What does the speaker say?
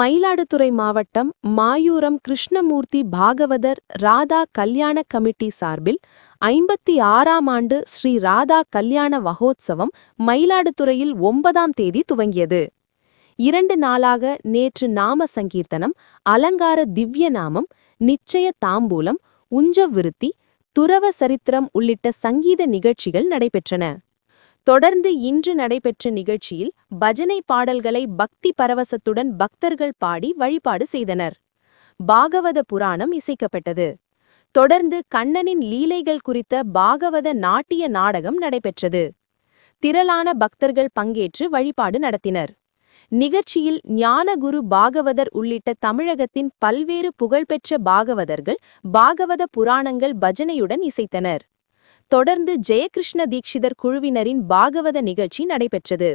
மயிலாடுதுறை மாவட்டம் மாயூரம் கிருஷ்ணமூர்த்தி பாகவதர் ராதா கல்யாண கமிட்டி சார்பில் 56ஆம் ஆண்டு ஸ்ரீ ராதா கல்யாண மகோத்சவம் மயிலாடுதுறையில் 9ஆம் தேதி துவங்கியது. 2 நாளாக நேற்று நாம சங்கீர்த்தனம், அலங்கார திவ்ய நாமம், நிச்சய தாம்பூலம், உஞ்சவிருத்தி, துறவ சரித்திரம் உள்ளிட்ட சங்கீத நிகழ்ச்சிகள் நடைபெற்றன. தொடர்ந்து இன்று நடைபெற்ற நிகழ்ச்சியில் பஜனை பாடல்களை பக்தி பரவசத்துடன் பக்தர்கள் பாடி வழிபாடு செய்தனர். பாகவத புராணம் இசைக்கப்பட்டது. தொடர்ந்து கண்ணனின் லீலைகள் குறித்த பாகவத நாட்டிய நாடகம் நடைபெற்றது. திரளான பக்தர்கள் பங்கேற்று வழிபாடு நடத்தினர். நிகழ்ச்சியில் ஞானகுரு பாகவதர் உள்ளிட்ட தமிழகத்தின் பல்வேறு புகழ்பெற்ற பாகவதர்கள் பாகவத புராணங்கள் பஜனையுடன் இசைத்தனர். தொடர்ந்து ஜெயகிருஷ்ண தீக்ஷிதர் குழுவினரின் பாகவத நிகழ்ச்சி நடைபெற்றது.